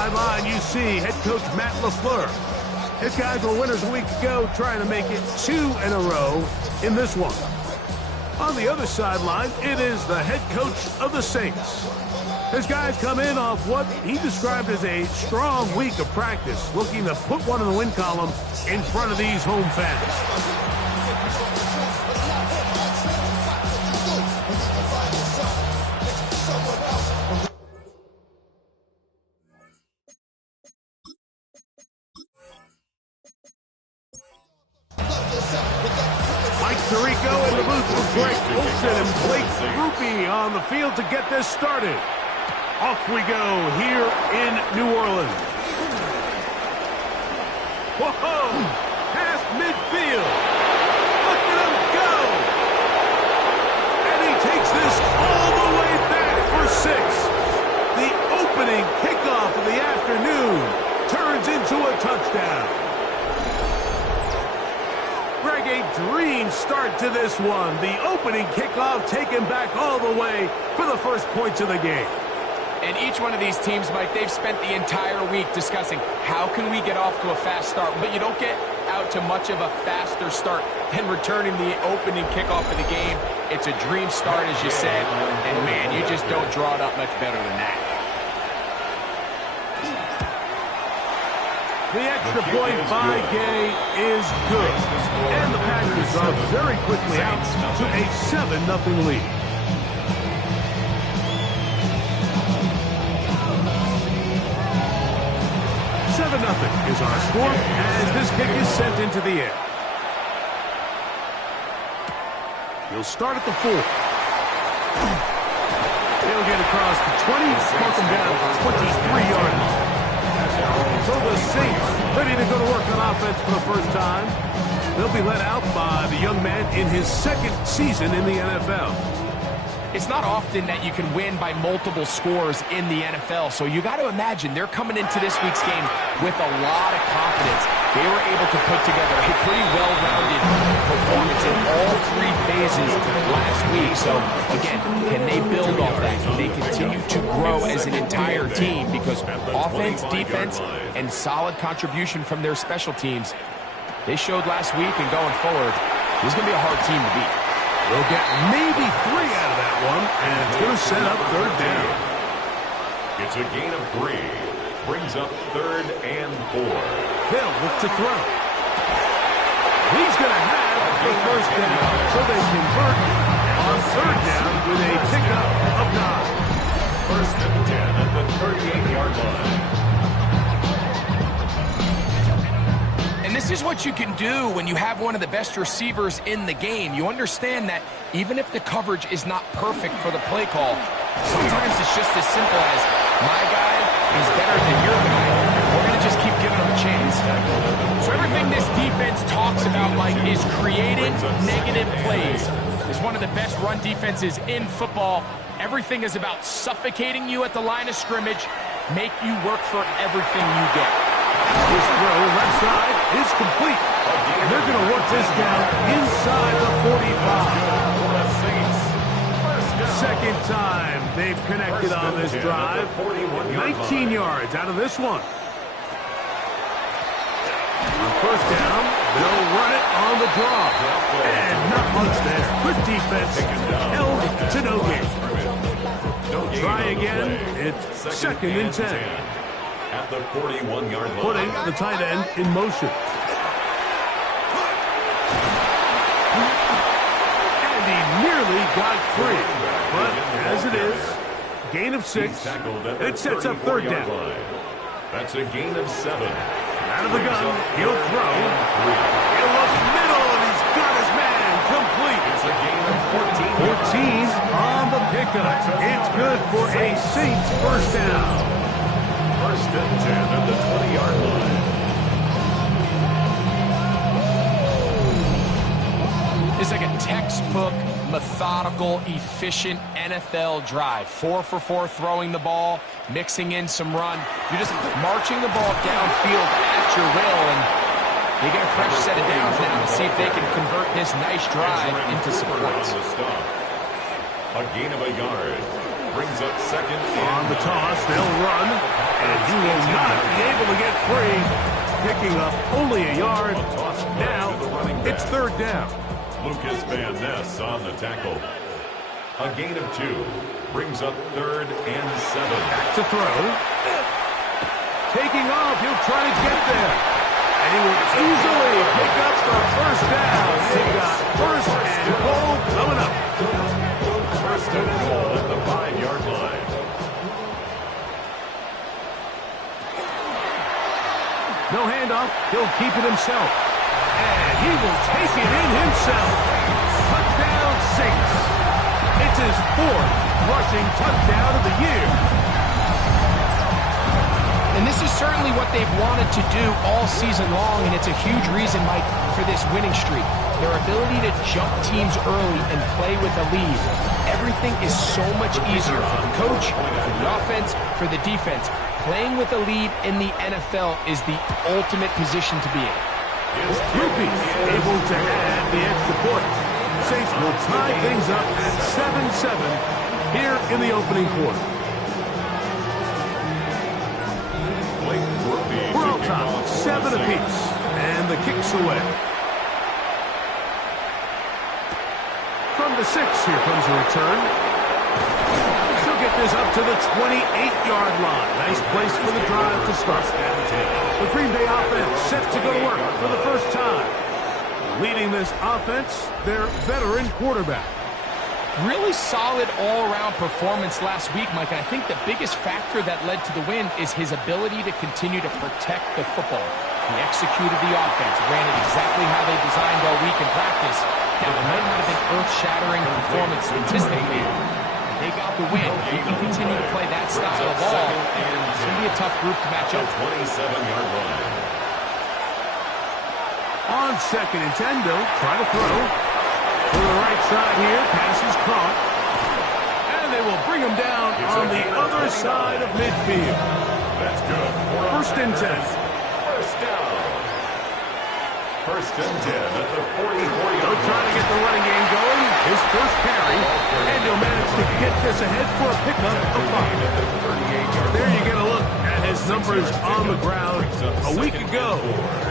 sideline, you see head coach Matt LaFleur. His guys were winners a week ago, trying to make it 2 in a row in this one. On the other sideline, it is the head coach of the Saints. His guys come in off what he described as a strong week of practice, looking to put one in the win column in front of these home fans. Tirico in the booth with Greg Olsen and Blake Rupe on the field to get this started. Off we go here in New Orleans. Whoa! Past midfield. Look at him go! And he takes this all the way back for 6. The opening kickoff of the afternoon turns into a touchdown. Greg, a dream start to this one. The opening kickoff taken back all the way for the first points of the game. And each one of these teams, Mike, they've spent the entire week discussing how can we get off to a fast start. But you don't get out to much of a faster start than returning the opening kickoff of the game. It's a dream start, as you said. And, man, you just don't draw it up much better than that. The extra point by Gay is good. And the Packers are very quickly out to a 7-0 lead. $7-0 is our score as this kick is sent into the air. He'll start at the 4. He'll get across the 20, mark him down at the 23-yard line. So the Saints ready to go to work on offense for the first time. They'll be led out by the young man in his 2nd season in the NFL. It's not often that you can win by multiple scores in the NFL, so you got to imagine they're coming into this week's game with a lot of confidence. They were able to put together a pretty well-rounded performance in all 3 phases last week. So, again, can they build off that? Can they continue to grow as an entire team? Because offense, defense, and solid contribution from their special teams, they showed last week and going forward, this is going to be a hard team to beat. They'll get maybe 3 out of that one, and it's going to set up 3rd down. It's a gain of 3. Brings up 3rd and 4. They'll look to throw. He's going to have the first down, so they convert on 3rd down with a pickup of 9. 1st and 10 at the 38-yard line. And this is what you can do when you have one of the best receivers in the game. You understand that even if the coverage is not perfect for the play call, sometimes it's just as simple as my guy is better than your guy. We're going to just keep giving him a chance. So everything this defense talks about, Mike, is creating negative plays. It's one of the best run defenses in football. Everything is about suffocating you at the line of scrimmage, make you work for everything you get. This throw left side is complete. And they're going to work this down inside the 45. 2nd time they've connected on this drive. 19 yards out of this one. On 1st down, they'll run it on the draw. And not much there. Good defense held to no gain. Try again. It's 2nd and 10. At the 41-yard line. Putting the tight end in motion. And he nearly got free. But as it is, gain of 6. And it sets up 3rd down. That's a gain of 7. Out of the gun, he'll throw. He'll look middle, and he's got his man complete. It's a gain of 14 on the pickup. It's good for a Saints 1st down. 1st and 10 at the 20-yard line. It's like a textbook, methodical, efficient NFL drive. 4 for 4 throwing the ball, mixing in some run. You're just marching the ball downfield at your will, and they get a fresh set of downs now to see if they can convert this nice drive into some points. A gain of a yard. Brings up 2nd. On the toss, they'll run. And he will not be able to get free. Picking up only a yard. Now it's third down. Lucas Van Ness on the tackle. A gain of 2 brings up 3rd and 7. Back to throw. Taking off, he'll try to get there. And he will easily pick up the first down. They got first and goal coming up. First and goal at the 5-yard line. No handoff. He'll keep it himself. And he will take it in himself. Touchdown Saints. It's his 4th rushing touchdown of the year. And this is certainly what they've wanted to do all season long, and it's a huge reason, Mike, for this winning streak. Their ability to jump teams early and play with a lead. Everything is so much easier for the coach, for the offense, for the defense. Playing with a lead in the NFL is the ultimate position to be in. Rupi able to add the extra point. Saints will tie things up at 7-7 here in the opening quarter. We're on top, 7 apiece, and the kick's away. From the 6, here comes a return. She'll get this up to the 28-yard line. Nice place for the drive to start. The Green Bay offense set to go to work for the first time. Leading this offense, their veteran quarterback. Really solid all-around performance last week, Mike. And I think the biggest factor that led to the win is his ability to continue to protect the football. He executed the offense, ran it exactly how they designed all week in practice. Now, it might not have been earth-shattering performance statistically, but they got the win. If he can continue to play that style of ball, it's going to be a tough group to match up. 27-yard line. On 2nd and 10, they'll try to throw. To the right side here, pass is caught. And they will bring him down on the other side of midfield. That's good. First and 10. First down. First and 10 at the 44-yard They'll try to get the running game going. His first carry. And he'll manage to get this ahead for a pickup of 5. There you get a look at his numbers on the ground a week ago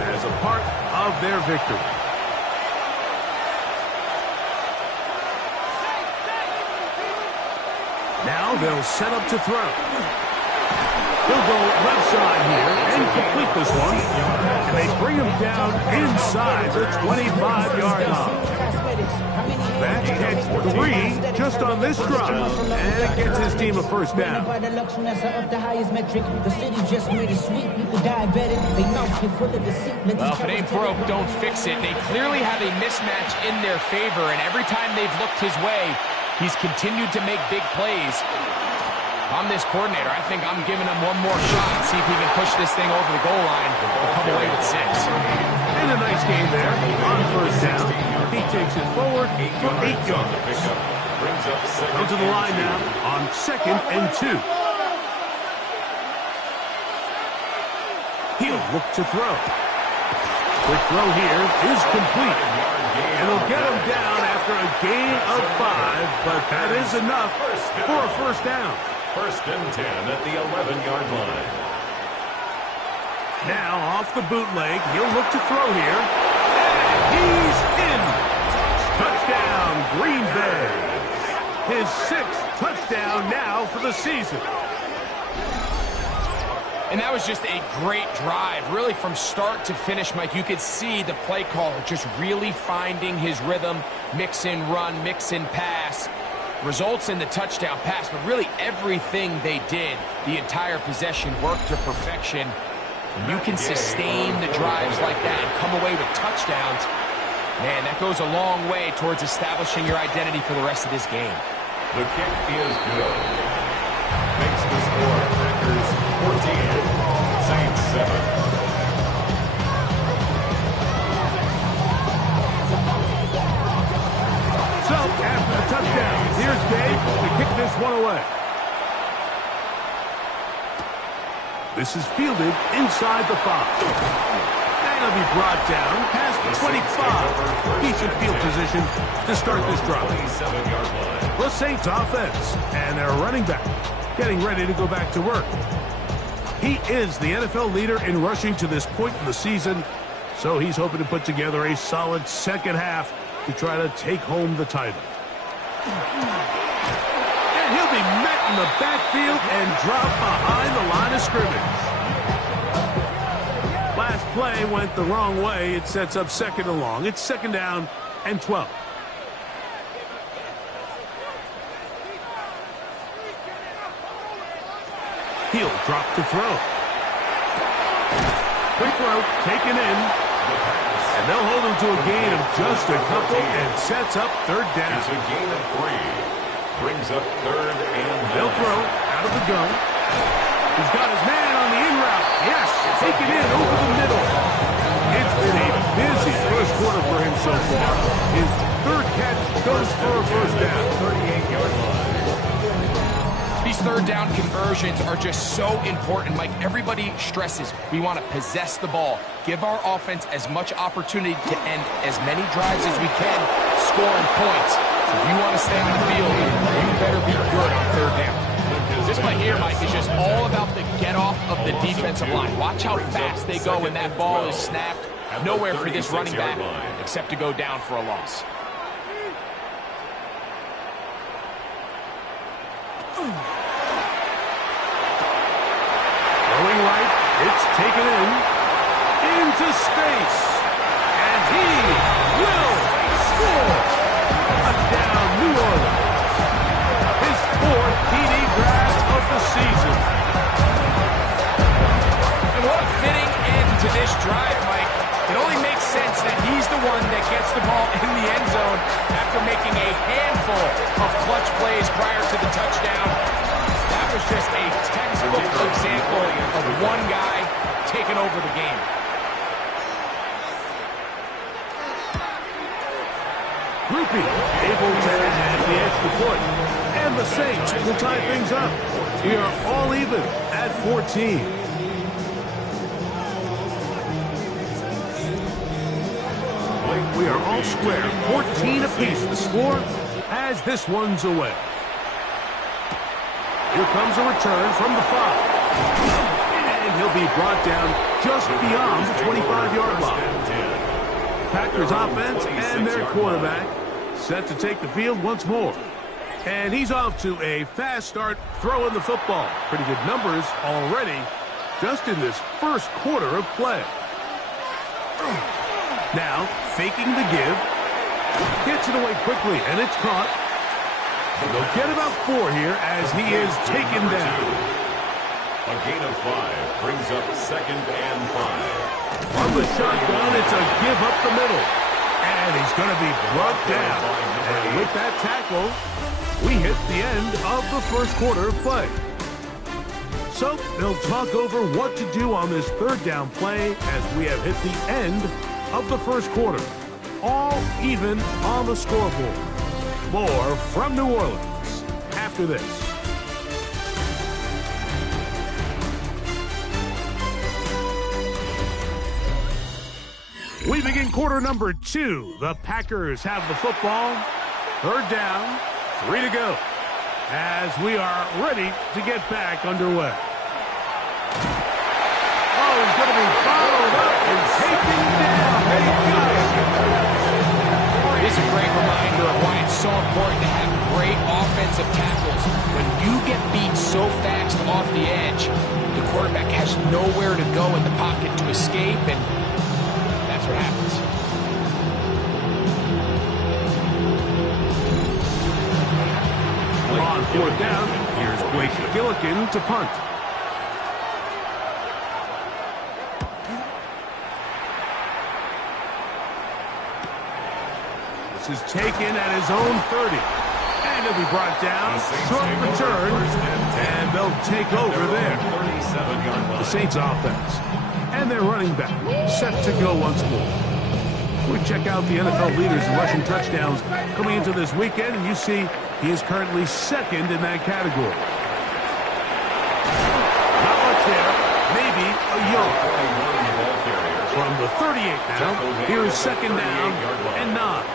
as a part of their victory. Now they'll set up to throw. He'll go left side here and complete this one. And they bring him down inside the 25-yard line. That's catch 3 just on this drive. And it gets his team a first down. Well, if it ain't broke, don't fix it. They clearly have a mismatch in their favor, and every time they've looked his way, he's continued to make big plays. If I'm this coordinator, I think I'm giving him one more shot and see if he can push this thing over the goal line and come away with 6. And a nice game there on first down. He takes it forward for 8 yards. Go to the line now on 2nd and 2. He'll look to throw. Quick throw here is complete. And he'll get him down after a gain of 5, but that is enough for a first down. First and 10 at the 11-yard line. Now off the bootleg, he'll look to throw here. And he's in. Touchdown, Green Bay. His 6th touchdown now for the season. And that was just a great drive, really from start to finish, Mike. You could see the play caller just really finding his rhythm, mix in run, mix in pass. Results in the touchdown pass, but really everything they did, the entire possession, worked to perfection. And you can sustain the drives like that and come away with touchdowns. Man, that goes a long way towards establishing your identity for the rest of this game. The kick is good. Makes the score Packers 14, Saints 7. So, after the touchdown, here's Dave to kick this one away. This is fielded inside the 5. And he'll be brought down past the 25. Decent field position to start this drive. The Saints offense and their running back getting ready to go back to work. He is the NFL leader in rushing to this point in the season, so he's hoping to put together a solid second half to try to take home the title. And he'll be met in the backfield and dropped behind the line of scrimmage. Last play went the wrong way. It sets up 2nd and long. It's 2nd down and 12. He'll drop to throw. Quick throw, taken in. And they'll hold him to a gain of just a couple and sets up 3rd down. It's a gain of 3. Brings up 3rd and 9. They'll throw out of the gun. He's got his man on the in route. Yes, taken in over the middle. It's been a busy first quarter for him so far. His 3rd catch goes for a 1st down. 38-yard line. These 3rd down conversions are just so important. Mike, everybody stresses we want to possess the ball, give our offense as much opportunity to end as many drives as we can, scoring points. So if you want to stay on the field, you better be good on 3rd down. This play here, Mike, is just all about the get-off of the defensive line. Watch how fast they go when that ball is snapped. Nowhere for this running back except to go down for a loss. Throwing right, it's taken in, into space, and he will score. Touchdown, New Orleans. His 4th TD grab of the season. And what a fitting end to this drive, Mike. It only makes sense that he's the one that gets the ball in the end zone after making a handful of clutch plays prior to the touchdown. That was just a textbook example of one guy taking over the game. Groupie able to add the extra point. And the Saints will tie things up. We are all even at 14. We are all square. 14 apiece the score as this one's away. Here comes a return from the 5. And he'll be brought down just beyond the 25-yard line. Packers offense and their quarterback set to take the field once more. And he's off to a fast start throwing the football. Pretty good numbers already just in this first quarter of play. Now, faking the give. Gets it away quickly, and it's caught. They'll get about 4 here as he is taken down. A gain of 5 brings up 2nd and 5. From the shotgun, it's a give up the middle. And he's going to be brought down. And with that tackle, we hit the end of the first quarter of play. So they'll talk over what to do on this 3rd down play as we have hit the end of the first quarter. All even on the scoreboard. More from New Orleans after this. We begin quarter number 2. The Packers have the football. 3rd down, 3 to go. As we are ready to get back underway. Oh, he's going to be followed up and taken down. They got it. It's a great reminder of why it's so important to have great offensive tackles. When you get beat so fast off the edge, the quarterback has nowhere to go in the pocket to escape, and that's what happens. On 4th down, here's Blake Gillikin to punt. This is taken at his own 30. And he'll be brought down. Short return. And they'll take over there. The Saints offense. And their running back set to go once more. We check out the NFL leaders in rushing touchdowns coming into this weekend, and you see he is currently 2nd in that category. Not much there. Maybe a yard. From the 38 now, here is 2nd down and 9.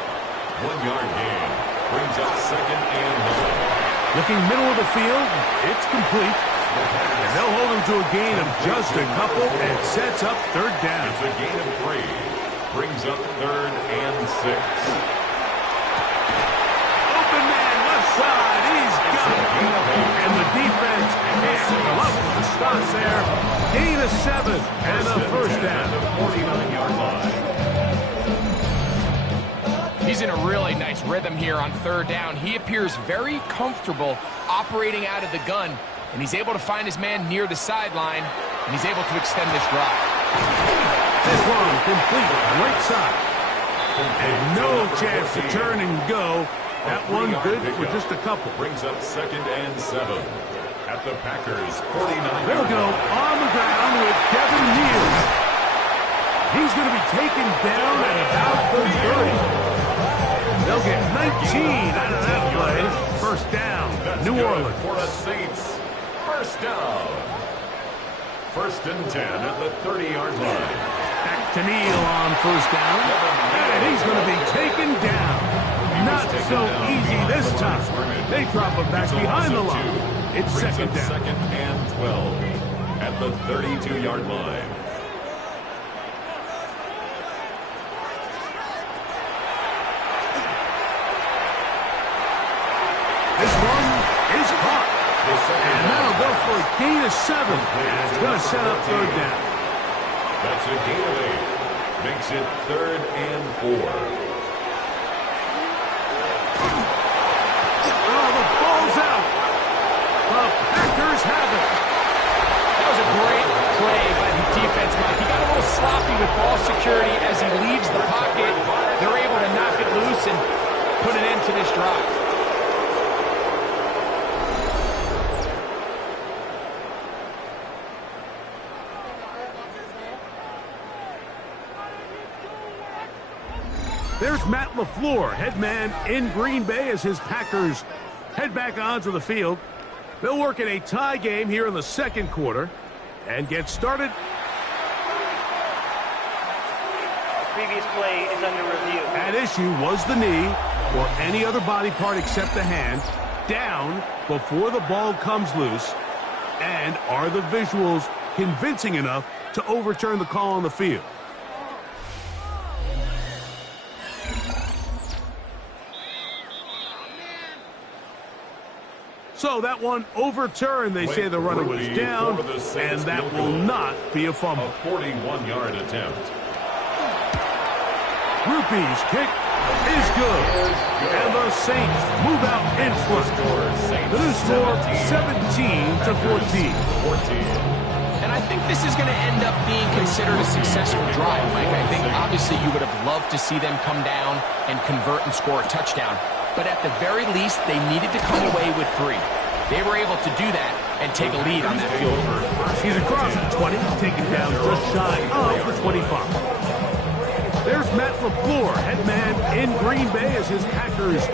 1-yard gain brings up 2nd and 9. Looking middle of the field, it's complete. And they'll hold him to a gain of just a couple and sets up third down. It's a gain of 3. Brings up 3rd and 6. Open man, left side. He's got it. And the defense can't love the stop there. Gain of 7 and a first down. 49-yard line. He's in a really nice rhythm here on third down. He appears very comfortable operating out of the gun, and he's able to find his man near the sideline, and he's able to extend this drive. This one complete right side. And no chance to turn and go. That one good for just a couple. Brings up 2nd and 7 at the Packers' 49. They'll go on the ground with Kevin Neal. He's going to be taken down at about the 30. They'll get 19 out of that play. First down, New Orleans. For the Saints, first down. 1st and 10 at the 30-yard line. Back to Neal on first down. And he's going to be taken down. Not so easy this time. They drop him back behind the line. It's second down. 2nd and 12 at the 32-yard line. This one is caught. And that'll go for a gain of 7. And it's going to set up third down. That's a gain of 8. Makes it 3rd and 4. Oh, the ball's out. The Packers have it. That was a great play by the defense, Mike. He got a little sloppy with ball security as he leaves the pocket. They're able to knock it loose and put an end to this drive. There's Matt LaFleur, head man in Green Bay as his Packers head back onto the field. They'll work in a tie game here in the second quarter and get started. The previous play is under review. At issue was the knee or any other body part except the hand down before the ball comes loose. And are the visuals convincing enough to overturn the call on the field? So that one overturned. They say the runner was down, and that will not be a fumble. A 41-yard attempt. Rupee's kick is good. And the Saints move out in front. The new score, 17-14. And I think this is going to end up being considered a successful drive, Mike. I think obviously you would have loved to see them come down and convert and score a touchdown. But at the very least, they needed to come away with 3. They were able to do that and take a lead on that field. He's across the 20, taken down just shy of the 25. There's Matt LaFleur, head man in Green Bay as his Packers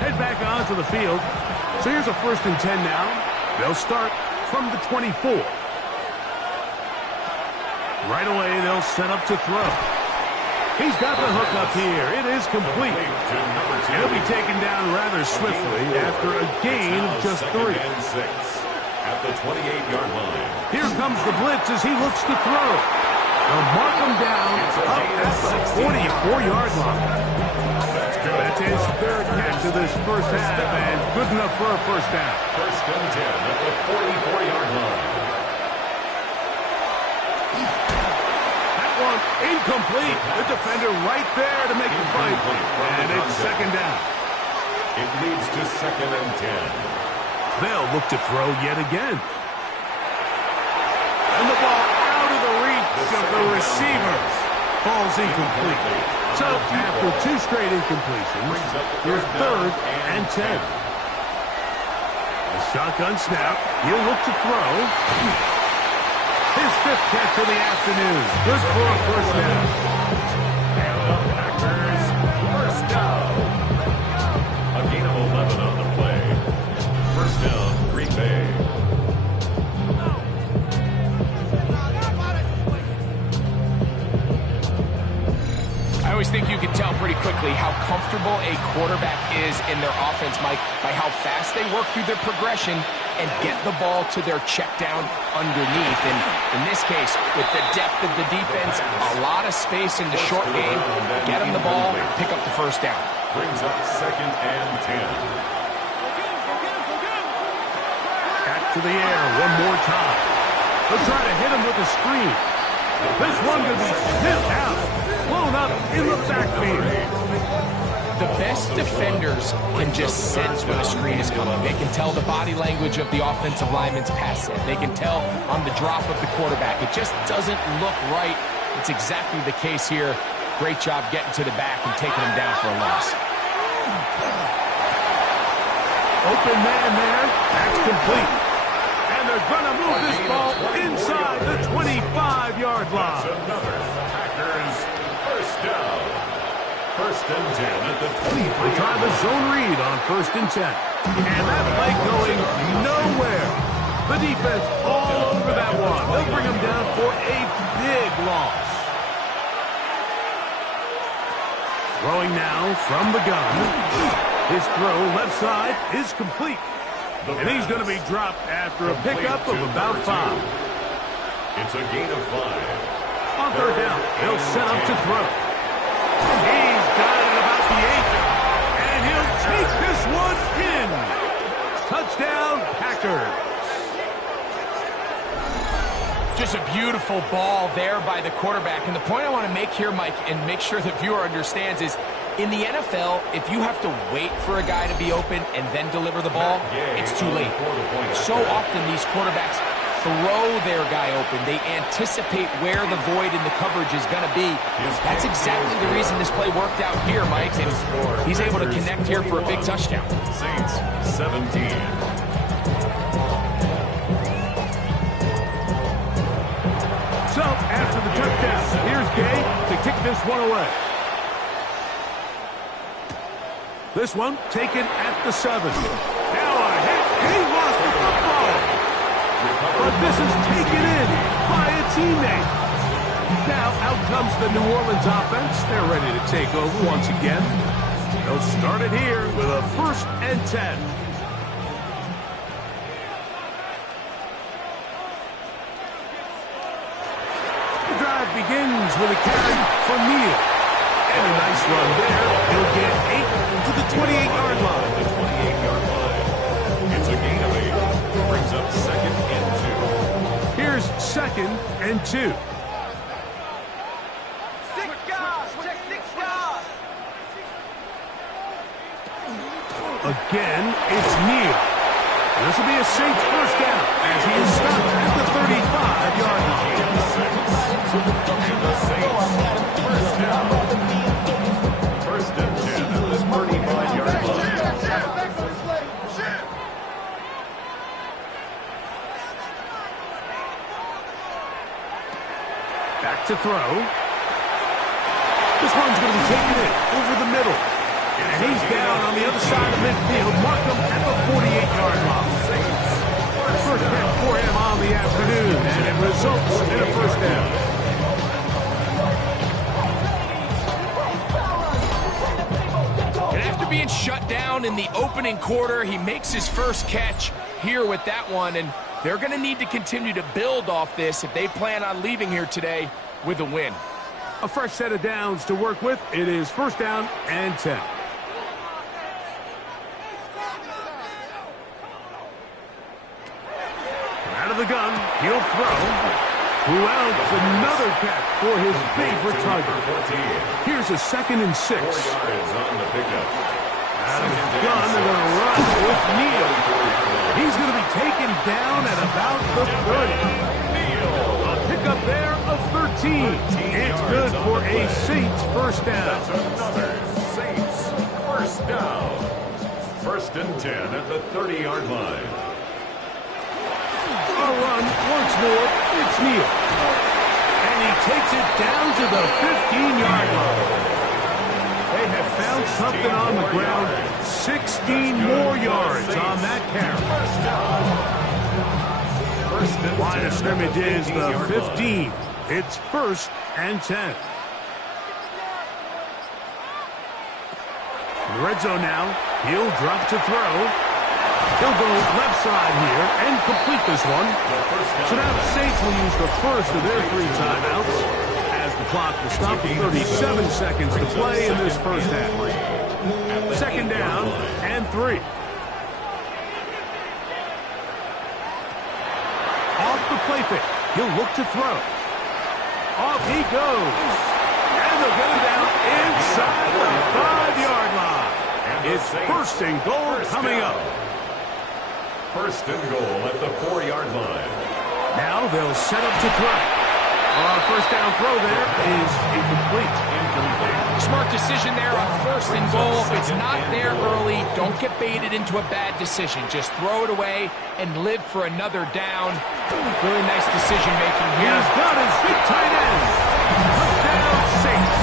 head back onto the field. So here's a 1st and 10 now. They'll start from the 24. Right away, they'll set up to throw. He's got the hook up here. It is complete. He'll be taken down rather swiftly after a gain of just 3. At the 28-yard line. Here comes the blitz as he looks to throw. They'll mark him down up at the 44-yard line. That's his 3rd catch of this first half, and good enough for a first down. 1st and 10 at the 44-yard line. Incomplete. The defender right there to make the fight. And it's second down. It leads to 2nd and 10. They'll look to throw yet again. And the ball out of the reach of the receiver. Falls incomplete. So after 2 straight incompletions, here's 3rd and 10. A shotgun snap. He'll look to throw. His 5th catch of the afternoon. Good for a first down. And the Packers first down. A gain of 11 on the play. First down, Green Bay. I always think you can tell pretty quickly how comfortable comfortable a quarterback is in their offense, Mike, by how fast they work through their progression and get the ball to their check down underneath. And in this case, with the depth of the defense, a lot of space in the short game, get them the ball, pick up the first down. Brings up 2nd and 10. Back to the air one more time. They'll try to hit him with a screen. This one could be sniffed out, blown up in the backfield. The best defenders can just sense when a screen is coming. They can tell the body language of the offensive lineman's pass set. They can tell on the drop of the quarterback. It just doesn't look right. It's exactly the case here. Great job getting to the back and taking him down for a loss. Open man there. That's complete. And they're going to move this ball inside the 25-yard line. That's another Packers first down. 1st and 10 at the 23. They try the zone read on 1st and 10. And that play going nowhere. The defense all over that one. They'll bring him down for a big loss. Throwing now from the gun. His throw left side is complete. And he's going to be dropped after a pickup of about 5. It's a gain of 5. On 3rd down, he'll set up to throw. He's got it about the 8. And he'll take this one in. Touchdown, Packers. Just a beautiful ball there by the quarterback. And the point I want to make here, Mike, and make sure the viewer understands is, in the NFL, if you have to wait for a guy to be open and then deliver the ball, it's too late. So often these quarterbacks throw their guy open. They anticipate where the void in the coverage is going to be. That's exactly the reason this play worked out here, Mike, and he's able to connect here for a big touchdown. Saints 17. So, after the touchdown, here's Gay to kick this one away. This one taken at the 7. Now a hit. He lost the football. But this is taken in by a teammate. Now out comes the New Orleans offense. They're ready to take over once again. They'll start it here with a 1st and 10. The drive begins with a carry from Neal. And a nice run there. He'll get 8 to the 28-yard line. The 28-yard line. It's a gain of 8. Brings up 2nd and 2. Here's 2nd and 2. 6 yards. Check 6 yards. Again, it's Neal. This will be a Saints first down as he is stopped at the 35-yard line. And the Saints first down. 1st and 10 at the 35-yard line. Back to throw. This one's going to be taken in over the middle. And he's down on the other side of midfield. Mark him at the 48-yard line. First catch for him on the afternoon, and it results in a first down. And after being shut down in the opening quarter, he makes his first catch here with that one, and they're going to need to continue to build off this if they plan on leaving here today with a win. A fresh set of downs to work with. It is 1st down and 10. Out of the gun, he'll throw. Who else? Another catch for his favorite target. Here's a 2nd and 6. 4 yards on the pickup. Out of the gun, they're going to run with Neal. He's going to be taken down at about the 30. A pickup there of 13. It's good for a Saints first down. That's another Saints first down. 1st and 10 at the 30-yard line. A run once more. It's Neal. And he takes it down to the 15-yard line. They have found something on the ground. 16 more yards on that carry. Line of scrimmage is the 15. It's 1st and 10. In the red zone now, he'll drop to throw. He'll go left side here and complete this one. So now the Saints will use the first of their 3 timeouts as the clock will stop with 37 seconds to play in this first half. 2nd down and 3. Off the play fake. He'll look to throw. Off he goes. And they'll get him down inside the 5-yard line. It's 1st and goal coming up. 1st and goal at the 4-yard line. Now they'll set up to throw. First down throw there is incomplete. Smart decision there on 1st and goal. If it's not there early, don't get baited into a bad decision. Just throw it away and live for another down. Really nice decision making here. He's got his big tight end. Touchdown Saints.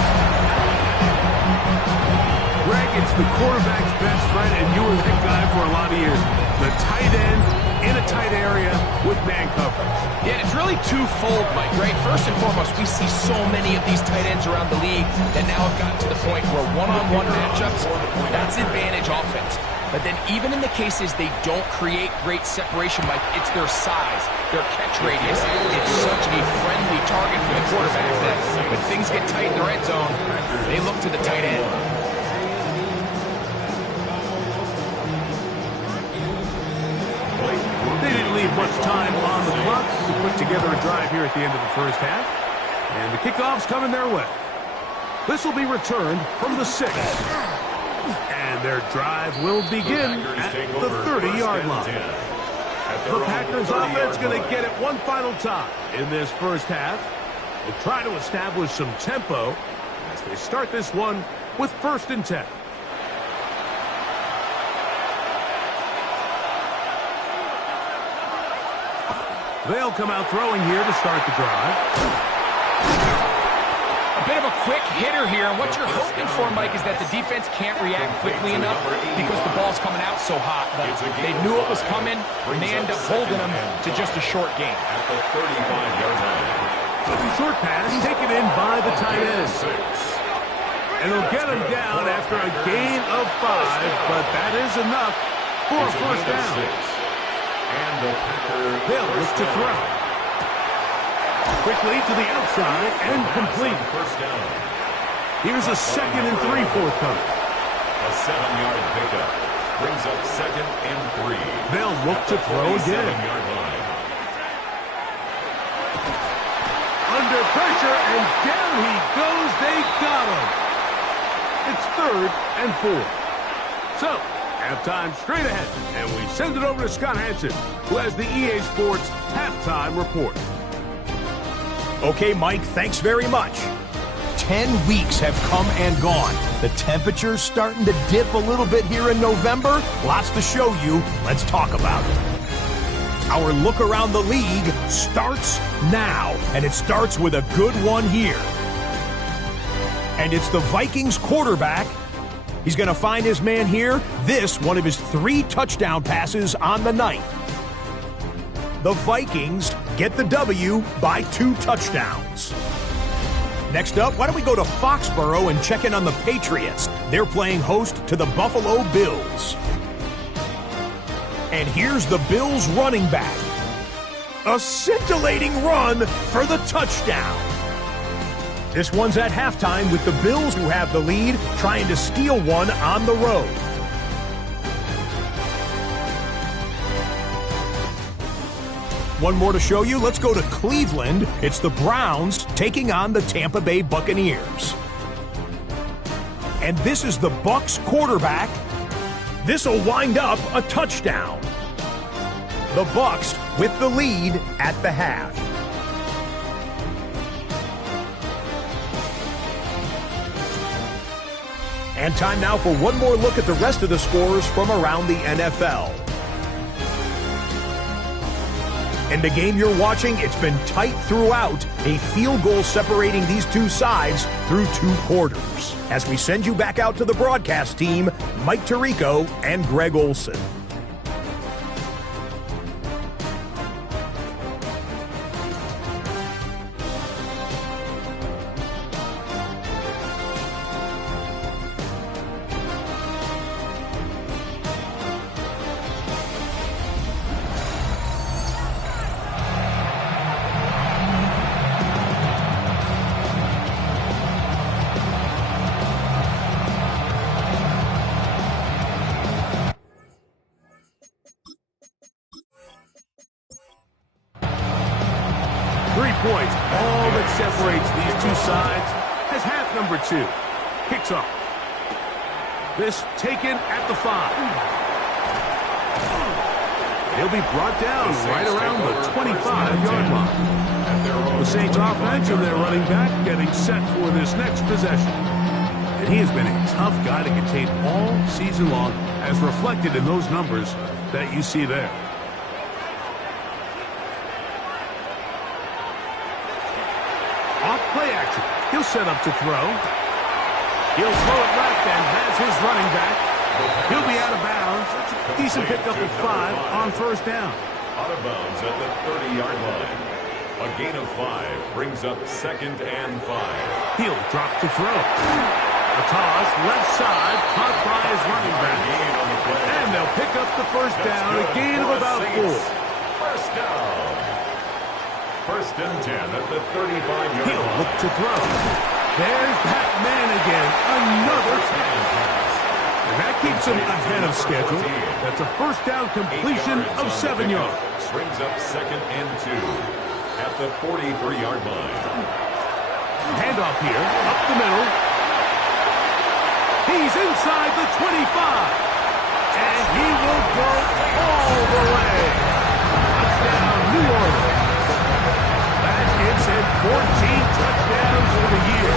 Greg, it's the quarterback's best friend, and you were that guy for a lot of years. The tight end in a tight area with man coverage. Yeah, it's really twofold, Mike, right? First and foremost, we see so many of these tight ends around the league that now have gotten to the point where one-on-one matchups, that's advantage offense. But then even in the cases they don't create great separation, Mike, it's their size, their catch radius. It's such a friendly target for the quarterback that when things get tight in the red zone, they look to the tight end. They didn't leave much time on the clock to put together a drive here at the end of the first half. And the kickoff's coming their way. This will be returned from the 6. And their drive will begin at the 30-yard line. The Packers offense going to get it one final time in this first half. They'll try to establish some tempo as they start this one with 1st and 10. They'll come out throwing here to start the drive. A bit of a quick hitter here. What you're hoping for, Mike, is that the defense can't react quickly enough because the ball's coming out so hot. But they knew it was coming, and they end up holding them to just a short game. At the 35-yard line. Short pass taken in by the tight end. And they'll get him down after a gain of 5, but that is enough for a first down. And the Packers They'll look to throw. Quickly to the outside and complete. First down. Here's a 2nd and 3 forthcoming. A 7-yard pickup brings up 2nd and 3. They'll look to throw again. 7-yard line. Under pressure, and down he goes. They got him. It's 3rd and 4. So, halftime straight ahead, and we send it over to Scott Hansen, who has the EA Sports halftime report. Okay, Mike, thanks very much. 10 weeks have come and gone. The temperature's starting to dip a little bit here in November. Lots to show you. Let's talk about it. Our look around the league starts now, and it starts with a good one here. And it's the Vikings quarterback. He's going to find his man here. This, one of his 3 touchdown passes on the night. The Vikings get the W by 2 touchdowns. Next up, why don't we go to Foxborough and check in on the Patriots? They're playing host to the Buffalo Bills. And here's the Bills running back. A scintillating run for the touchdown. This one's at halftime with the Bills, who have the lead, trying to steal one on the road. One more to show you. Let's go to Cleveland. It's the Browns taking on the Tampa Bay Buccaneers. And this is the Bucs quarterback. This will wind up a touchdown. The Bucs with the lead at the half. And time now for one more look at the rest of the scores from around the NFL. In the game you're watching, it's been tight throughout, a field goal separating these two sides through 2 quarters. As we send you back out to the broadcast team, Mike Tirico and Greg Olson. points. All that separates these two sides as half number 2 kicks off. This taken at the 5. He'll be brought down right around the 25-yard line. The Saints offense and their running back getting set for this next possession. And he has been a tough guy to contain all season long, as reflected in those numbers that you see there. Off play action. He'll set up to throw. He'll throw it left and has his running back. He'll be out of bounds. Decent pickup of 5 on first down. Out of bounds at the 30-yard line. A gain of 5 brings up 2nd and 5. He'll drop to throw. A toss left side, caught by his running back. And they'll pick up the first down, a gain of about 4. First down. 1st and 10 at the 35-yard line. He'll look to throw. There's that man again. Another pass. And that keeps him ahead of schedule. That's a first down completion of 7 yards. Brings up 2nd and 2 at the 43-yard line. Handoff here, up the middle. He's inside the 25. And he will go all the way. Touchdown, New Orleans. That gives him 14 touchdowns for the year.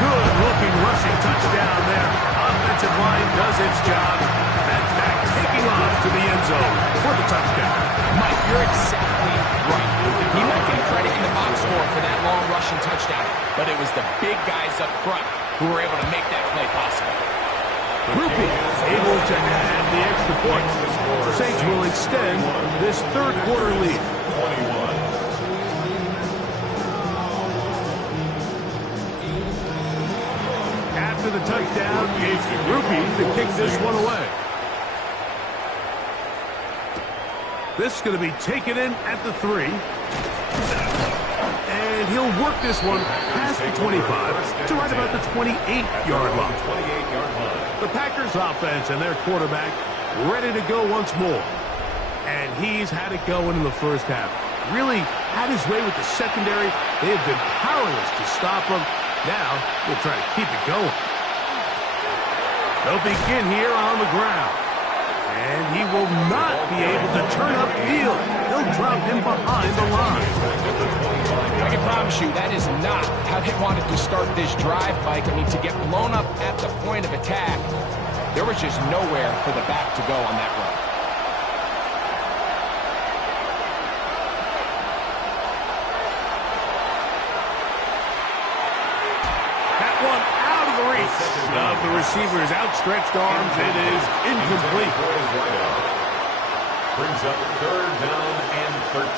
Good-looking rushing touchdown there. Offensive line does its job. And back taking off to the end zone for the touchdown. Mike, you're exactly right. He might get credit in the box score for that long rushing touchdown, but it was the big guys up front who were able to make that play possible. Rupi able to add the extra points. The Saints will extend this third quarter lead. 21. After the touchdown, it's Rupi to kick this one away. This is going to be taken in at the 3. And he'll work this one past the 25 to right about the 28-yard line. The Packers offense and their quarterback ready to go once more. And he's had it going in the first half. Really had his way with the secondary. They have been powerless to stop him. Now they'll try to keep it going. They'll begin here on the ground. And he will not be able to turn upfield. They'll drop him behind the line. I can promise you that is not how they wanted to start this drive, Mike. I mean, to get blown up at the point of attack, there was just nowhere for the back to go on that run. That one out of the reach of the receiver's outstretched arms. It is incomplete. Brings up 3rd down and 13.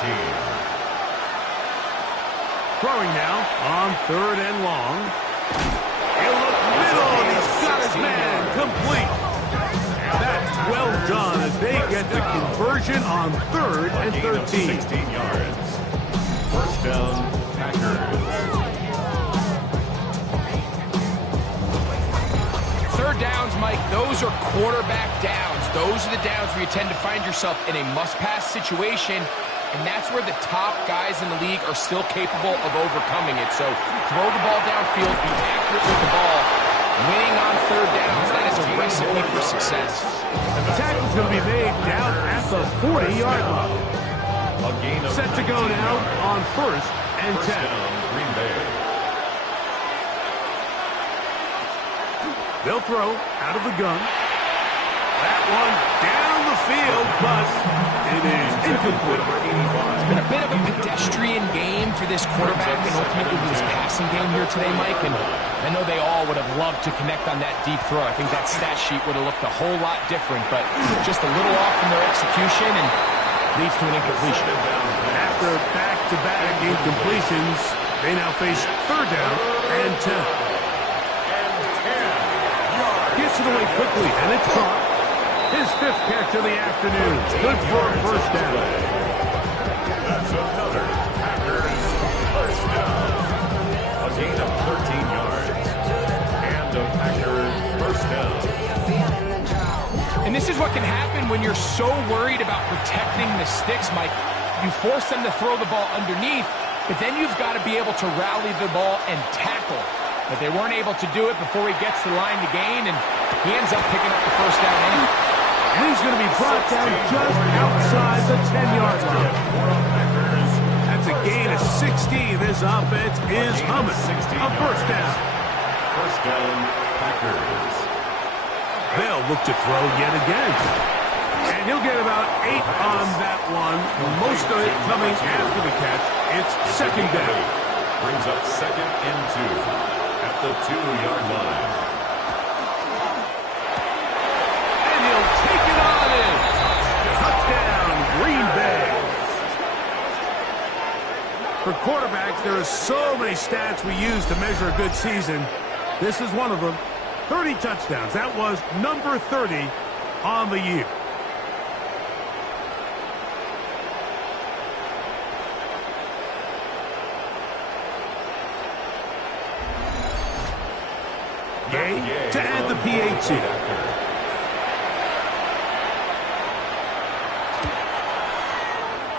Throwing now on 3rd and long. He'll look middle, and he's got his man complete. That's well done as they get the conversion on 3rd and 13. 16 yards. First down, Packers. Third downs, Mike, those are quarterback downs. Those are the downs where you tend to find yourself in a must-pass situation, and that's where the top guys in the league are still capable of overcoming it. So throw the ball downfield, be accurate with the ball. Winning on 3rd downs, that is a recipe for success. And the tackle's going to be made down at the 40-yard line. Set to go now on 1st and 10. Down, Green Bay. They'll throw out of the gun. That one down the field, but it is incomplete. It's been a bit of a pedestrian game for this quarterback and ultimately this passing game here today, Mike. And I know they all would have loved to connect on that deep throw. I think that stat sheet would have looked a whole lot different, but just a little off from their execution and leads to an incompletion. After back-to-back incompletions, they now face 3rd down and 10. Gets it away quickly, and it's caught. His 5th catch of the afternoon. Good for a first down. That's another Packers first down. A gain of 13 yards. And a Packers first down. And this is what can happen when you're so worried about protecting the sticks, Mike. You force them to throw the ball underneath, but then you've got to be able to rally the ball and tackle. But they weren't able to do it before he gets the line to gain, and he ends up picking up the first down anyway. And he's going to be brought down just outside the 10-yard line. That's a gain of 16. This offense is humming. A first down. First down, Packers. They'll look to throw yet again. And he'll get about 8 on that one. Most of it coming after the catch. It's second down. Brings up 2nd and 2 at the 2-yard line. And he'll take it on in. Touchdown, Green Bay. For quarterbacks, there are so many stats we use to measure a good season. This is one of them. 30 touchdowns. That was number 30 on the year. Yay to add the PAT.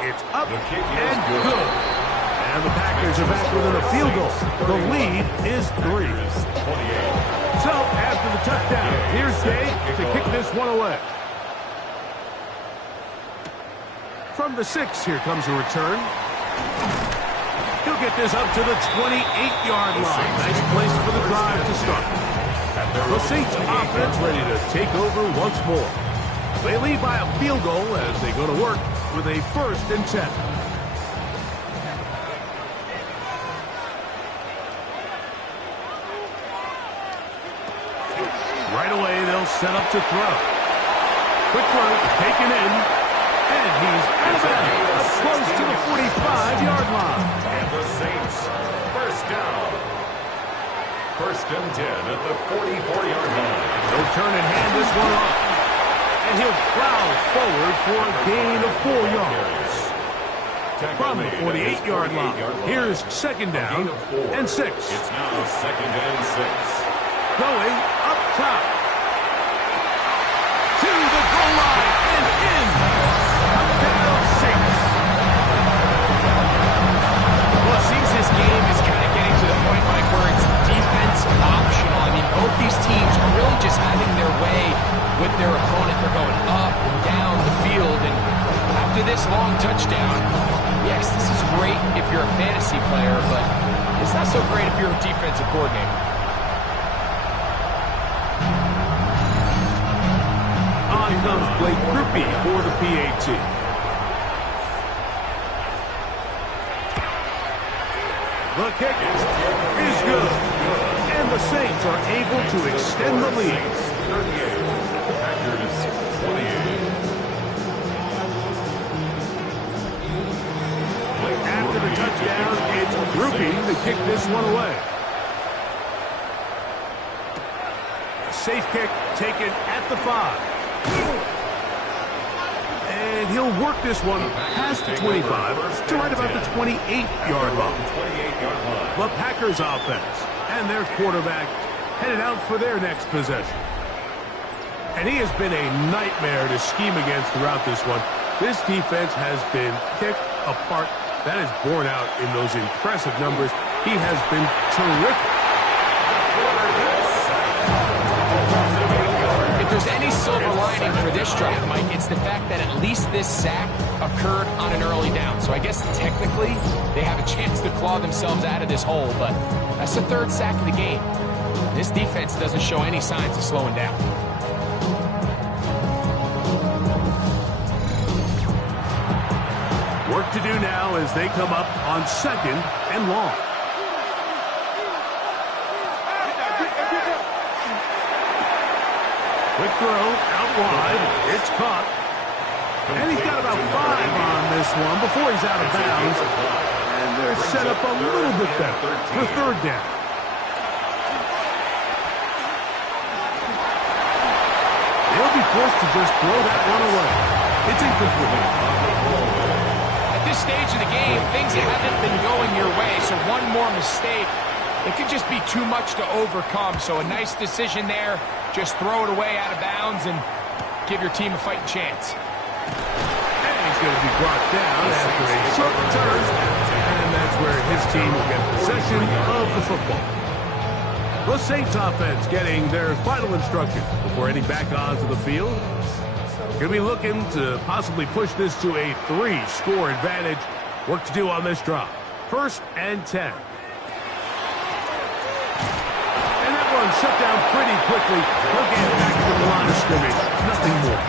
It's up and good. And the Packers are back within a field goal. The lead is 3. So, after the touchdown, here's Day to kick this one away. From the 6, here comes a return. He'll get this up to the 28-yard line. Nice place for the drive to start. The Saints offense ready to take over once more. They lead by a field goal as they go to work with a 1st and 10. Right away, they'll set up to throw. Quick throw, taken in, and he's out of bounds, up close to the 45-yard line. And the Saints, first down. 1st and 10 at the 44-yard line. He'll turn and hand this one off. And he'll plow forward for a gain of 4 yards. From the 48-yard line, here's 2nd down and 6. It's now 2nd and 6. Going up top. To the goal line and in. Touchdown Saints. Well, it seems this game is kind of getting to the point, Mike, where it's defense optional. I mean, both these teams are really just having their way with their opponent. They're going up and down the field, and after this long touchdown, yes, this is great if you're a fantasy player, but it's not so great if you're a defensive coordinator. On comes Blake Grupe for the PAT. The kick is good. And the Saints are able to extend the lead. 38. Packers 28. After the touchdown, it's Grupe to kick this one away. Safe kick taken at the 5. And he'll work this one past the 25 to right about the 28-yard line. The Packers offense and their quarterback headed out for their next possession. And he has been a nightmare to scheme against throughout this one. This defense has been picked apart. That is borne out in those impressive numbers. He has been terrific. If there's any silver lining for this drive, Mike, it's the fact that at least this sack occurred on an early down. So I guess technically they have a chance to claw themselves out of this hole, but that's the 3rd sack of the game. This defense doesn't show any signs of slowing down. Work to do now as they come up on 2nd and long. Quick throw out wide. It's caught. And he's got about 5 on this one before he's out of bounds. And they're set up a little bit better for 3rd down. They'll be forced to just throw that one away. It's incomplete. At this stage of the game, things haven't been going your way, so one more mistake, it could just be too much to overcome. So a nice decision there. Just throw it away out of bounds and give your team a fighting chance. And he's going to be brought down after a short return, and that's where his team will get possession of the football. The Saints offense getting their final instructions before heading back onto the field. Going to be looking to possibly push this to a 3-score advantage. Work to do on this drive. 1st and 10. And that one shut down pretty quickly. He'll get back to the line of scrimmage. Nothing more.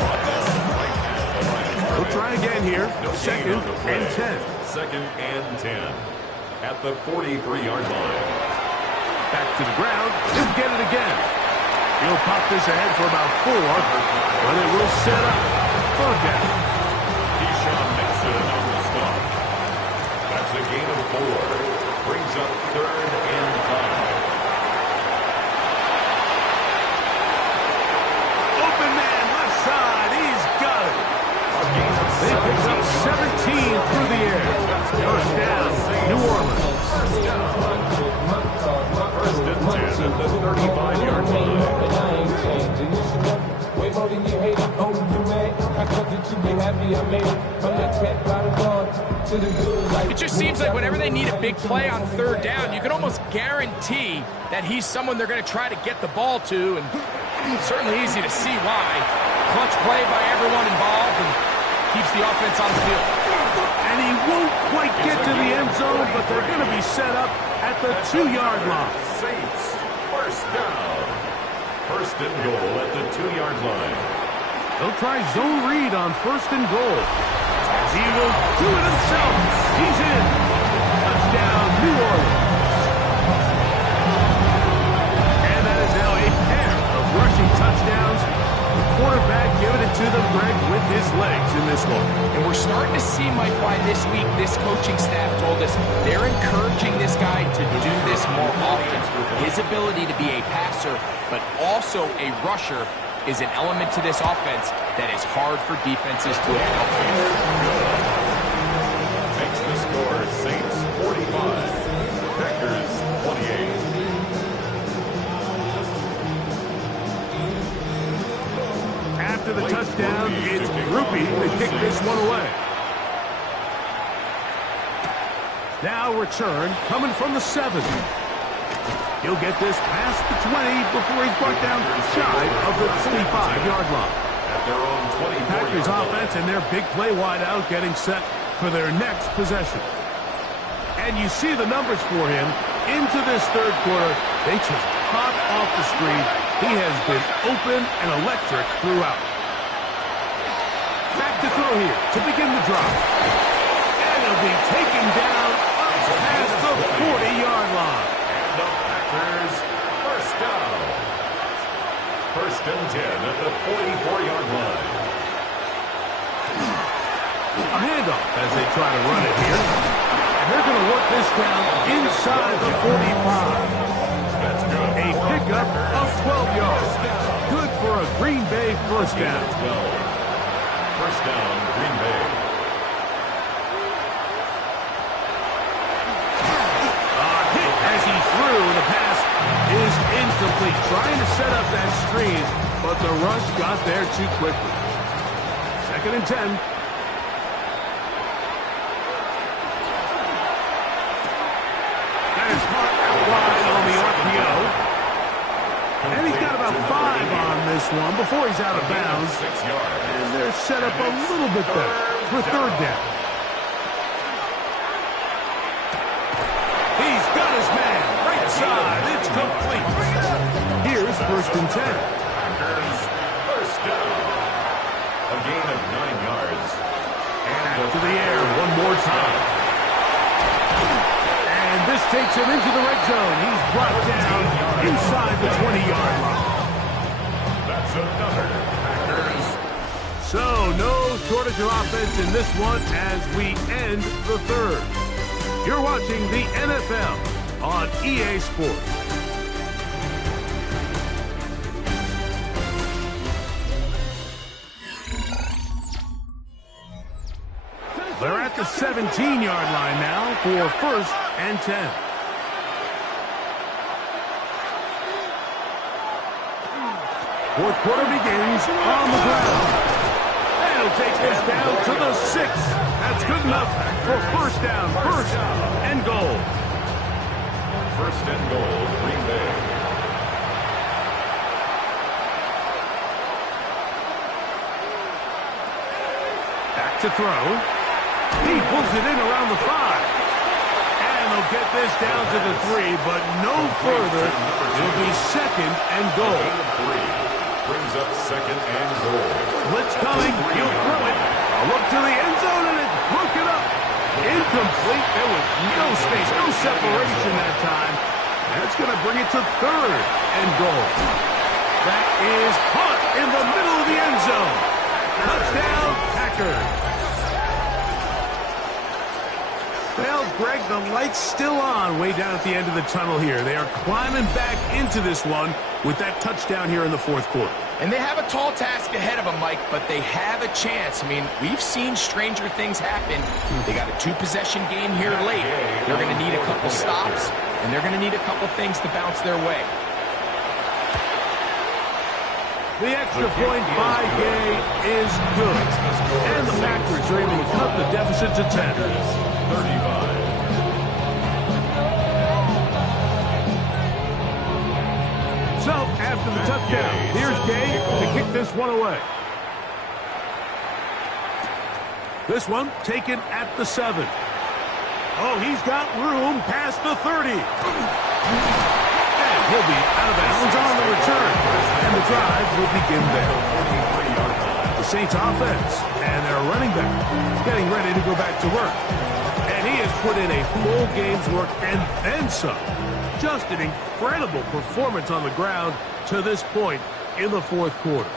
We'll try again here. 2nd and 10. 2nd and 10 at the 43-yard line. Back to the ground. He'll get it again. He'll pop this ahead for about 4, but it will set up 3rd down. Keyshawn Nixon on the stop. That's a gain of 4. Brings up 3rd and 5. Open man, left side. He's got it. They picked up 17 through the air. 1st down, New Orleans. 1st and 10 at the 35-yard line. It just seems like whenever they need a big play on 3rd down, you can almost guarantee that he's someone they're going to try to get the ball to, and it's certainly easy to see why. Clutch play by everyone involved and keeps the offense on the field. And he won't quite get to the end zone, but they're going to be set up at the 2-yard line. Saints, 1st down. 1st and goal at the 2-yard line. They'll try zone read on 1st and goal. He will do it himself. He's in. Touchdown, New Orleans. And that is now a pair of rushing touchdowns. The quarterback giving it to them, Greg, with his legs in this one. And we're starting to see, Mike, why this week this coaching staff told us they're encouraging this guy to do this more often. His ability to be a passer, but also a rusher, is an element to this offense that is hard for defenses to account for. Makes the score Saints 45, Packers 28. After the touchdown, it's Groupie to kick this one away. Now return coming from the 7. He'll get this past the 20 before he's brought down shy of the 25-yard line. At their own 24. Packers offense and their big play wideout getting set for their next possession. And you see the numbers for him into this 3rd quarter. They just pop off the screen. He has been open and electric throughout. Back to throw here to begin the drive. And he'll be taken down up past the 40-yard line. And the Packers 1st down. 1st and 10 at the 44-yard line. A handoff as they try to run it here. And they're going to work this down inside the 45. That's good. A pickup of 12 yards. Good for a Green Bay 1st down. 1st down, Green Bay. Hit as he threw. The pass is incomplete. Trying to set up that screen, but the rush got there too quickly. 2nd and 10. That is caught out wide on the RPO. And he's got about 5 on this one before he's out of bounds. 6 yards. And they're set up a little bit better for 3rd down. He's got his man. Right side. It's complete. Here's 1st and 10. Packers 1st down. A gain of 9 yards. And To the air one more time. And this takes him into the red zone. He's brought down inside the 20-yard line. that's another Packers. So no shortage of offense in this one as we end the 3rd. You're watching the NFL on EA Sports. They're at the 17-yard line now for 1st and 10. Fourth quarter begins on the ground. And They'll take this down to the 6. That's good enough for first down. First and goal. First and goal, Green Bay. Back to throw. He pulls it in around the 5. And they'll get this down to the 3, but no further. It'll be second and goal. Gain of 3. Brings up second and goal. Blitz coming. He'll throw it. A look to the end zone, and it's broken up. Incomplete. There was no space, no separation that time. That's going to bring it to third and goal. That is caught in the middle of the end zone. Touchdown, Packers. Well, Greg, the light's still on way down at the end of the tunnel here. They are climbing back into this one with that touchdown here in the fourth quarter. And they have a tall task ahead of them, Mike, but they have a chance. I mean, we've seen stranger things happen. They got a 2-possession game here late. They're going to need a couple stops, and they're going to need a couple things to bounce their way. The extra point by Gay is good. And the Packers are able to cut the deficit to 10. 35. So, after the touchdown, here's Gay to kick this one away. This one taken at the 7. Oh, he's got room past the 30. And he'll be out of bounds on the return. And the drive will begin there. The Saints offense and their running back getting ready to go back to work. And he has put in a full game's work and then some. Just an incredible performance on the ground to this point in the fourth quarter.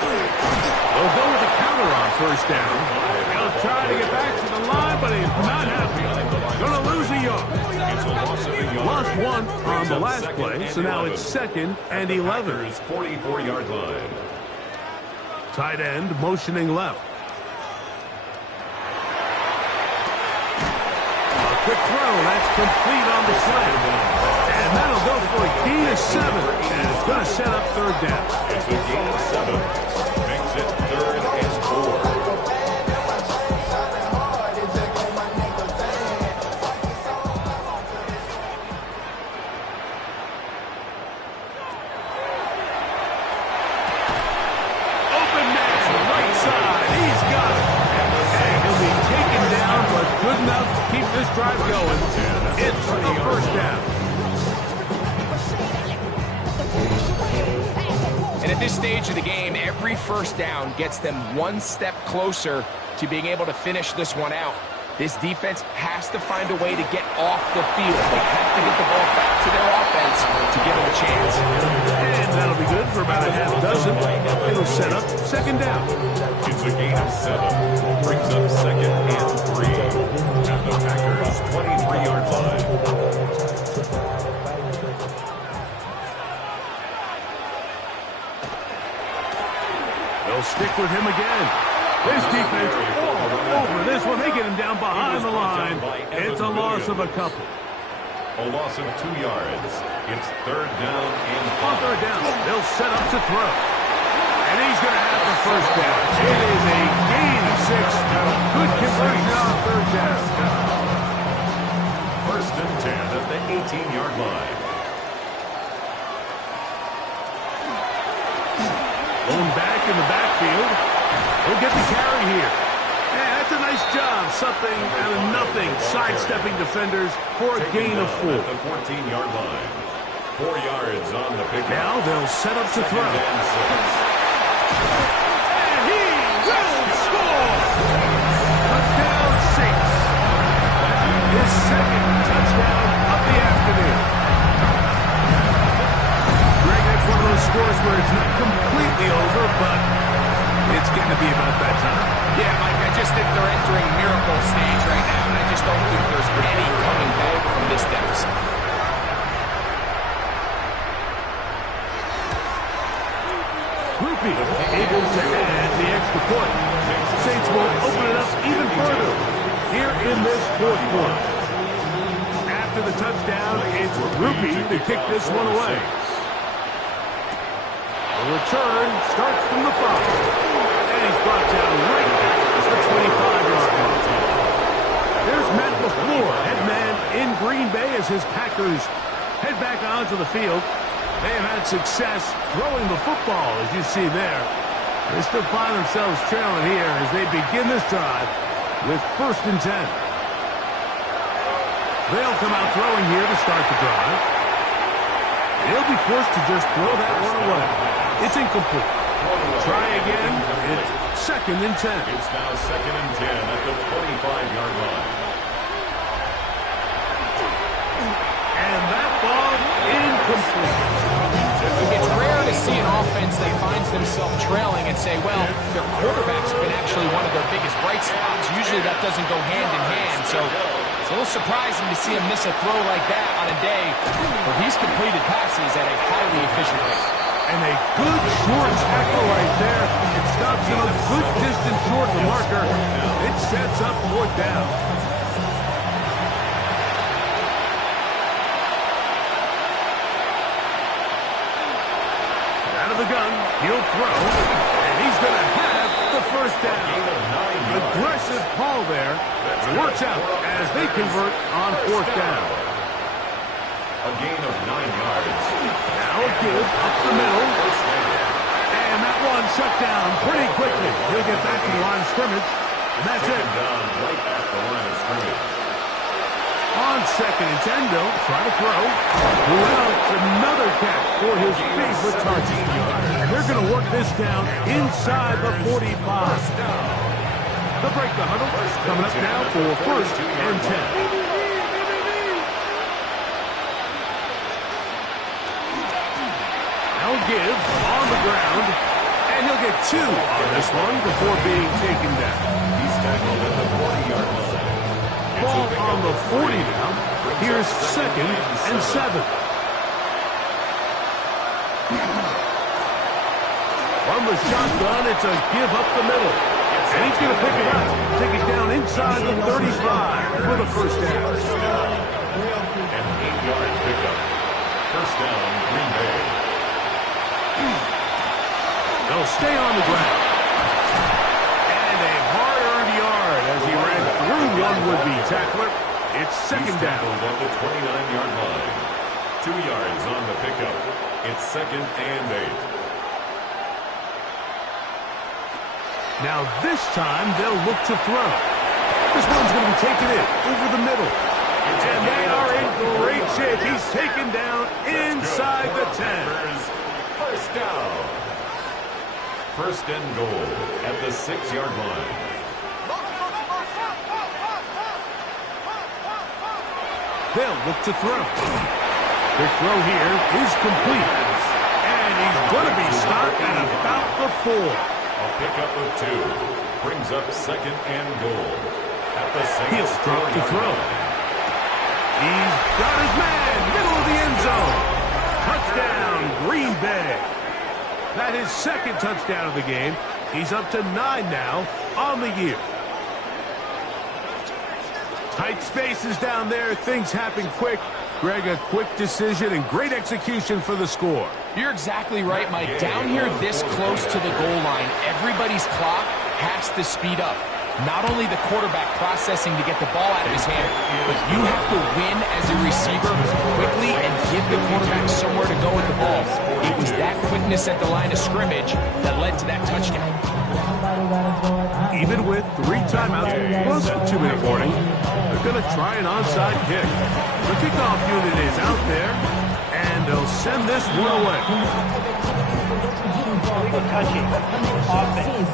They'll go with a counter on first down. He'll try to get back to the line, but he's not happy. Going to lose a yard. It's a loss of a yard. Lost one on the last play, so now it's second and 11. 44-yard line. Tight end motioning left. Quick throw, that's complete on the slant. And that'll go for a gain of 7. And it's going to set up third down. It's a gain of 7. Makes it third and 4. Open man, right side. He's got it. And he'll be taken down, but good enough to keep this drive going. It's the first down. And at this stage of the game, every first down gets them one step closer to being able to finish this one out. This defense has to find a way to get off the field. They have to get the ball back to their offense to give them a chance. And that'll be good for about a half dozen. It'll set up second down. It's a gain of 7. Brings up second and 3. At the Packers' 23-yard line. They'll stick with him again. This defense all over this one. They get him down behind the line. It's a loss of a couple. A loss of 2 yards. It's third down and 5. On third down, they'll set up to throw. And he's going to have the first down. It is a gain of 6. Good conversion on third down. First and 10 at the 18-yard line. Going back in the backfield. He'll get the carry here. Yeah, that's a nice job. Something out of nothing. Sidestepping defenders for a gain of 4. At the 14-yard line. 4 yards on the pickup. Now they'll set up to throw. And 6. And he will score! Touchdown Saints. His second touchdown of the afternoon. Greg, that's one of those scores where it's not completely over, but it's getting to be about that time. Yeah, Mike, I just think they're entering miracle stage right now, and I just don't think there's any coming back from this deficit. Groupie able to add the extra point. Saints will open it up even further here in this fourth quarter. After the touchdown, it's Groupie to kick this one away. The return starts from the 5. And And he's brought down right at the 25-yard line. There's Matt LaFleur, head man in Green Bay as his Packers head back onto the field. They have had success throwing the football, as you see there. They still find themselves trailing here as they begin this drive with 1st and 10. They'll come out throwing here to start the drive. They'll be forced to just throw that one away. It's incomplete. Try again. It's 2nd and 10. It's now 2nd and 10 at the 25-yard line. And that ball incomplete. It's rare to see an offense that finds themselves trailing and say, well, their quarterback's been actually one of their biggest bright spots. Usually that doesn't go hand in hand, so it's a little surprising to see him miss a throw like that on a day where he's completed passes at a highly efficient rate. And a good short tackle right there. It stops him a good distance short of the marker. It sets up 4th down. Out of the gun, he'll throw, and he's going to have the 1st down. Aggressive call there. It works out as they convert on 4th down. A gain of 9 yards. Now a give up the middle. And that one shut down pretty quickly. He'll get back to the line of scrimmage. And that's it. Down right at the line of scrimmage. On 2nd and 10, they'll try to throw. Well, it's another catch for his favorite target. And they're going to work this down inside the 45. They'll break the huddle. Coming up now for 1st and 10. Give on the ground, and he'll get 2 on this one before being taken down. He's tackled at the 40-yard line. Ball on the 40 now. Here's 2nd and 7. From the shotgun, it's a give up the middle. And he's going to pick it up. Take it down inside the 35 for the 1st down. An 8-yard pickup. 1st down, Green Bay. They'll stay on the ground. And a hard-earned yard as he ran through one would-be tackler. It's 2nd down. At the 29-yard line. 2 yards on the pickup. It's 2nd and 8. Now this time they'll look to throw. This one's going to be taken in over the middle. And they are in great shape. He's taken down inside the 10. 1st down. 1st and goal at the 6-yard line. They'll look to throw. Their throw here is complete. And he's going to be stopped at about the 4. A pickup of 2. Brings up 2nd and goal at the 6. He'll drop to throw. He's got his man, middle of the end zone. Touchdown, Green Bay. That is 2nd touchdown of the game. He's up to 9 now on the year. Tight spaces down there. Things happen quick. Greg, a quick decision and great execution for the score. You're exactly right, Mike. Down here this close to the goal line, everybody's clock has to speed up. Not only the quarterback processing to get the ball out of his hand, but you have to win as a receiver quickly and give the quarterback somewhere to go with the ball. It was that quickness at the line of scrimmage that led to that touchdown. Even with 3 timeouts plus a 2-minute warning, they're going to try an onside kick. The kickoff unit is out there, and they'll send this one away. Illegal touching. Offense.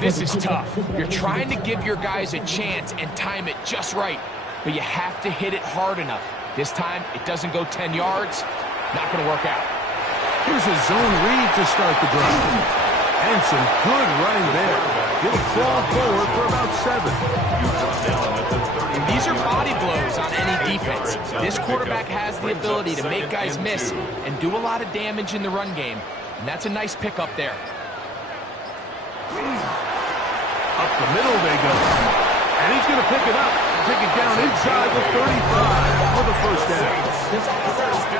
This is tough. You're trying to give your guys a chance and time it just right, but you have to hit it hard enough. This time, it doesn't go 10 yards. Not going to work out. Here's a zone read to start the drive. And some good running there. He'll fall forward for about 7. These are body blows on any defense. This quarterback has the ability to make guys miss and do a lot of damage in the run game. And that's a nice pickup there. Up the middle they go. And he's going to pick it up. Take it down inside the 35 for the 1st down.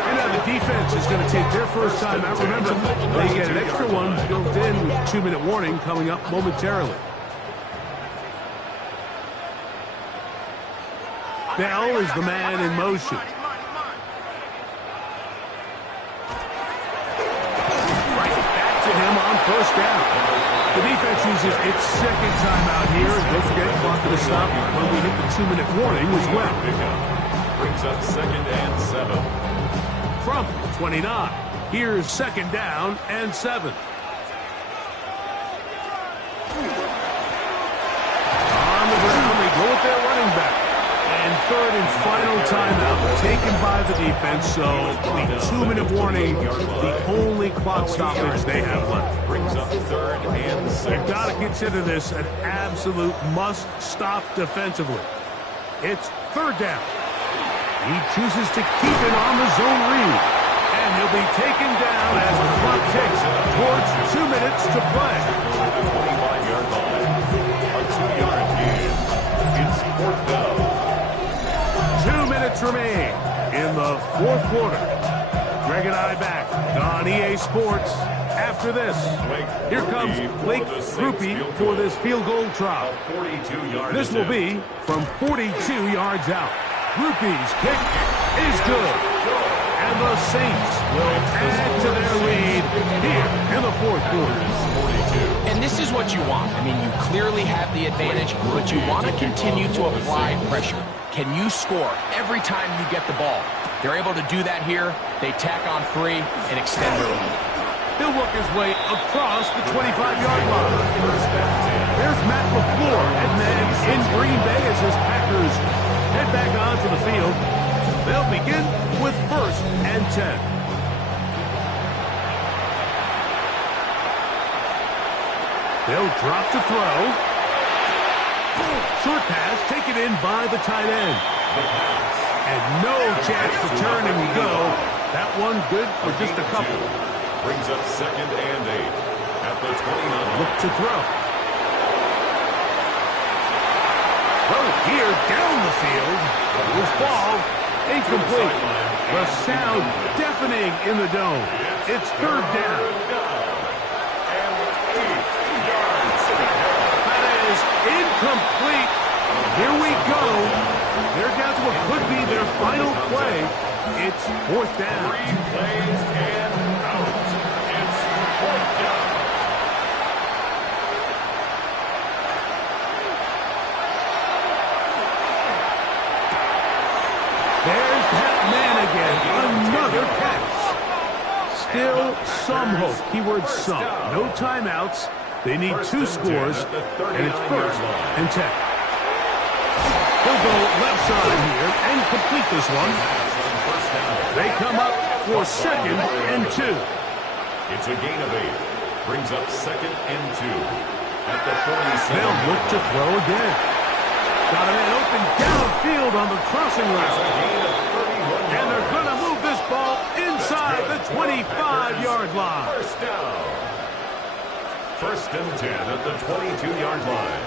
And now the defense is going to take their first time out. Remember, they get an extra one built in with 2-minute warning coming up momentarily. Bell is the man in motion. Right back to him on first down. The defense uses its second timeout here. Don't forget, clock to stop when we hit the 2-minute warning as well. Brings up 2nd and 7. From 29, here's 2nd down and 7. On the ground, they go with their running back. And 3rd and final timeout taken by the defense, so the 2-minute warning, the only clock stoppage they have left. Brings up 3rd and 6. You've got to consider this an absolute must-stop defensively. It's 3rd down. He chooses to keep it on the zone read. And he'll be taken down as the clock ticks towards 2 minutes to play. 25-yard line. A 2-yard gain. It's 4th down. 2 minutes remain in the 4th quarter. Greg and I back on EA Sports after this. Here comes Blake Grupe for this field goal try. This will be from 42 yards out. Grupe's kick is good. And the Saints will add to their lead here in the 4th quarter. And this is what you want. I mean, you clearly have the advantage, but you want to continue to apply pressure. Can you score every time you get the ball? They're able to do that here. They tack on 3 and extend their lead. He'll work his way across the 25-yard line. There's Matt LaFleur heading in Green Bay as his Packers head back onto the field. They'll begin with 1st and 10. They'll drop to throw. Short pass taken in by the tight end. And no chance to turn and go. That one good for just a couple. Brings up 2nd and 8 at the 29. Look to throw. Throw here down the field. Will fall. Incomplete. The sound deafening in the dome. It's 3rd down. That is incomplete. Here we go. They're down to what could be their final play. It's 4th down. 3 plays and out. It's 4th down. There's that man again. Another pass. Still some hope. Keyword some. No timeouts. They need 2 scores, and it's 1st and 10. He'll go left side here and complete this one. They come up for 2nd and 2. It's a gain of 8. Brings up 2nd and 2 at the 47. They'll look to throw again. Got a man open downfield on the crossing route. And they're going to move this ball inside the 25-yard line. 1st down. 1st and 10 at the 22-yard line.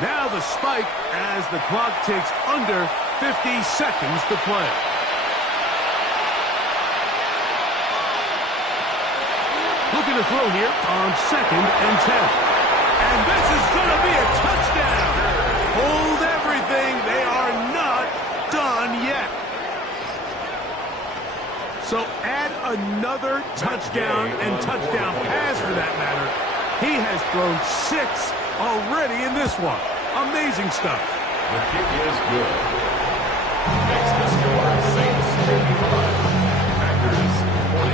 Now the spike as the clock takes under 50 seconds to play. Looking to throw here on 2nd and 10. And this is going to be a touchdown. Hold everything. They are not done yet. So add another touchdown and touchdown pass for that matter. He has thrown 6 already in this one. Amazing stuff. The kick is good. Makes the score Saints 55. Packers 49.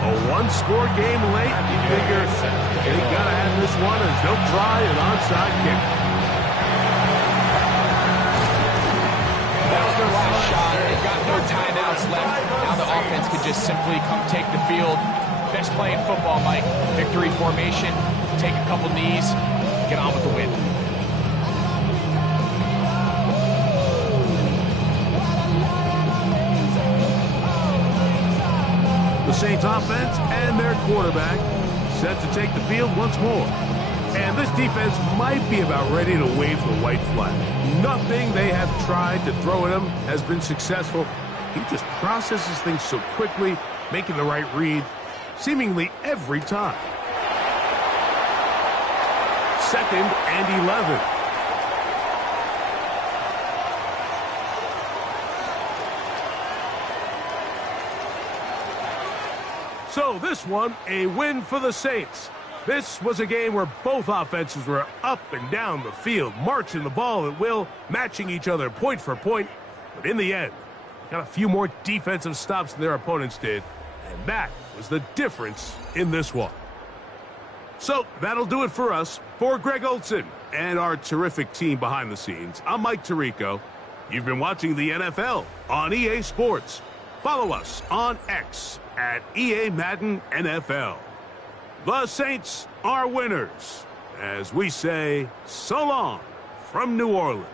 A one-score game late. You figure they got to have this one as they'll try an onside kick. That was their last shot. They've got no timeouts left. Now the offense could just simply come take the field. Best play in football, Mike. Victory formation, take a couple knees, get on with the win. The Saints offense and their quarterback set to take the field once more. And this defense might be about ready to wave the white flag. Nothing they have tried to throw at him has been successful. He just processes things so quickly, making the right read seemingly every time. 2nd and 11. So this one, a win for the Saints. This was a game where both offenses were up and down the field, marching the ball at will, matching each other point for point. But in the end, they got a few more defensive stops than their opponents did, and that was the difference in this one. So that'll do it for us. For Greg Olson and our terrific team behind the scenes, I'm Mike Tirico. You've been watching the NFL on EA Sports. Follow us on X at EA Madden NFL. The Saints are winners, as we say so long from New Orleans.